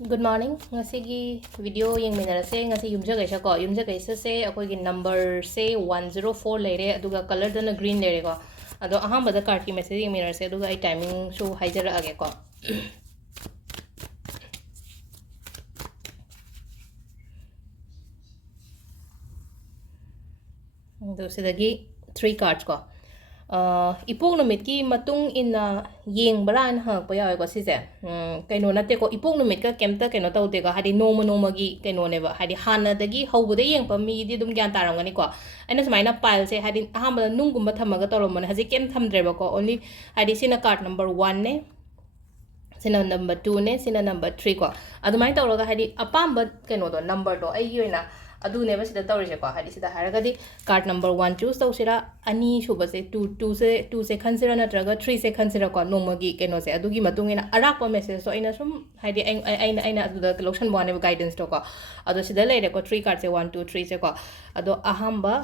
Good morning. Ngasigi video yang minarase ngasi yumjagaisa ko yumjagaisa se akoi gi number se 104 leire aduga color dana green leire ko ado aham bada card ki message yang minarase aduga ai timing show haijara age ko ado sidagi 3 cards ko ipok numit ki matung ina yeng baran ha pa yaw ko sise kaino nate ko ipok numit ka kemta kaino tawte ka hadi noma noma gi kaino ne ba hadi hana dagi hawbuda yeng pa mi di dum gyan taram gani ko aina sumaina pile se hadi ahamba nungum ba thamaga tolomon haji kem thamdre ba ko only hadi sina card number 1 ne sina number 2 ne sina number 3 ko adumai tawraga hadi apamba kaino do number do ai yoina adu ne bas da tawrise ko hadi sida haragadi card number 1 choose tawsira ani shuba se 2 se consider na traga 3 se consider ko nomagi keno se adugi matungina arak pa message so ina sum hadi aina adu da lotion one guidance to ko adu sida leire ko 3 card se 1 2 3 se ko ado ahamba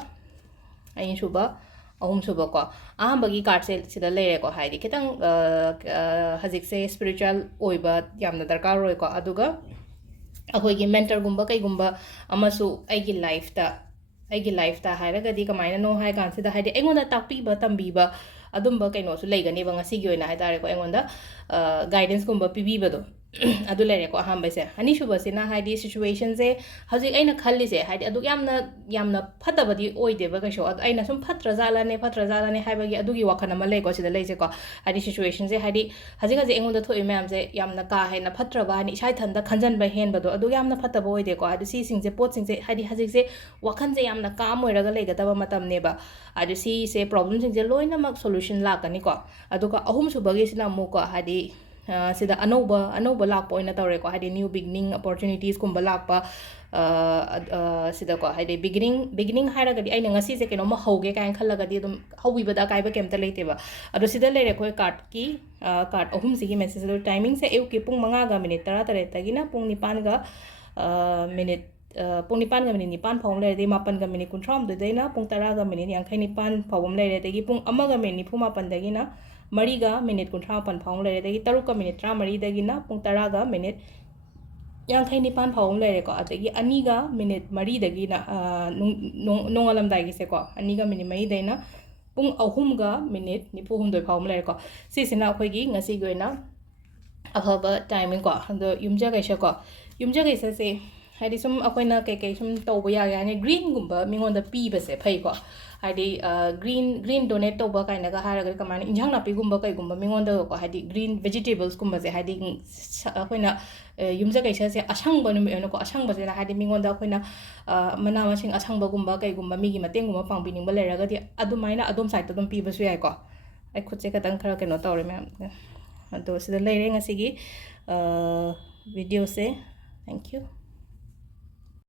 ain shuba ahum shuba ko ahamba gi card se sida leire ko hadi kitang hajik se spiritual oiba yamna darkar roi ko aduga अखोई mentor गुंबा कई गुंबा अमसु आइगी life ता हायरगदी कमाइना no hi कांसिदा हायदे एंगोंदा ताकपीबा तंबीबा अदुंबा कइनोसु लेगनेबा ngasi gi oina haidare ko engonda guidance gumba pibibado adu lere ko ahamba se ani shuba sina haidi situation se haji aina khalli se haidi adu yamna phatabadi oide ba kaisho adu aina sum phatra jala ne haibagi adu gi wakhana ma le ko sida leise ko haidi situation se haidi haji engonda thoi ma'am se yamna ka haina phatra ba ni sai thanda khanjan ba hen bado adu yamna phataba oide ko adu si sing se pot sing se haidi haji se wakhan se yamna ka moiraga legataba matam ne ba adu si se problem sing se loina mak solution lakani ko adu ka ahum subagi sina mu ko haidi sida anauba lakpa oina tawre ko hadi new beginning opportunities kumba lakpa sida ko hadi beginning haira gadi aina ngasi se keno ma hoge kain khalla gadi dum hobi bada kai ba kemta leite ba ado sida lere ko card ahum sigi message do timing se eu ki pung manga ga minute tara tare tagina pung nipan ga minute pung nipan ga minute nipan phom le de mapan ga minute kuntram de deina pung tara ga minute yankhai nipan phom le re tegi pung ama ga minute nipu mapan dagina mariga minute kuntra pan phawng lere dagi taruka minute tra mari dagi na pung taraga minute yang khai ni pan phawng lere ko adagi aniga minute mari dagi na nongalam dagi se ko aniga minute mai daina pung ahum ga minute ni pu hum doi phawng lere ko si sina khoi gi ngasi goina afaba timing ko do yumja gaisa ko yumja gaisa se haidi sum akoina kai sum tawba ya ya ne green gumba mingon da pi ba se phai ko Heidi green donate तब कहीं हारग कमाय इंजांग नापीगुब कईगुब मिंगोंद को Heidi green vegetables कुंबसे Heidi अखोइना युमजा कैसा से असंग नुमित को असंग से हाइडी मिंगोंद अखोइना मना मसिंग असंगबगुब कईगुब मिगी मतेंगुब पांगबिनिंग लेरगदी अदुमाइना अदोम साइड अदुम पीबसु याइको आई खुदसे खतंग खरा कनो तौरे मैम अदो सिदा लेरे ngasi gi वीडियो से थैंक यू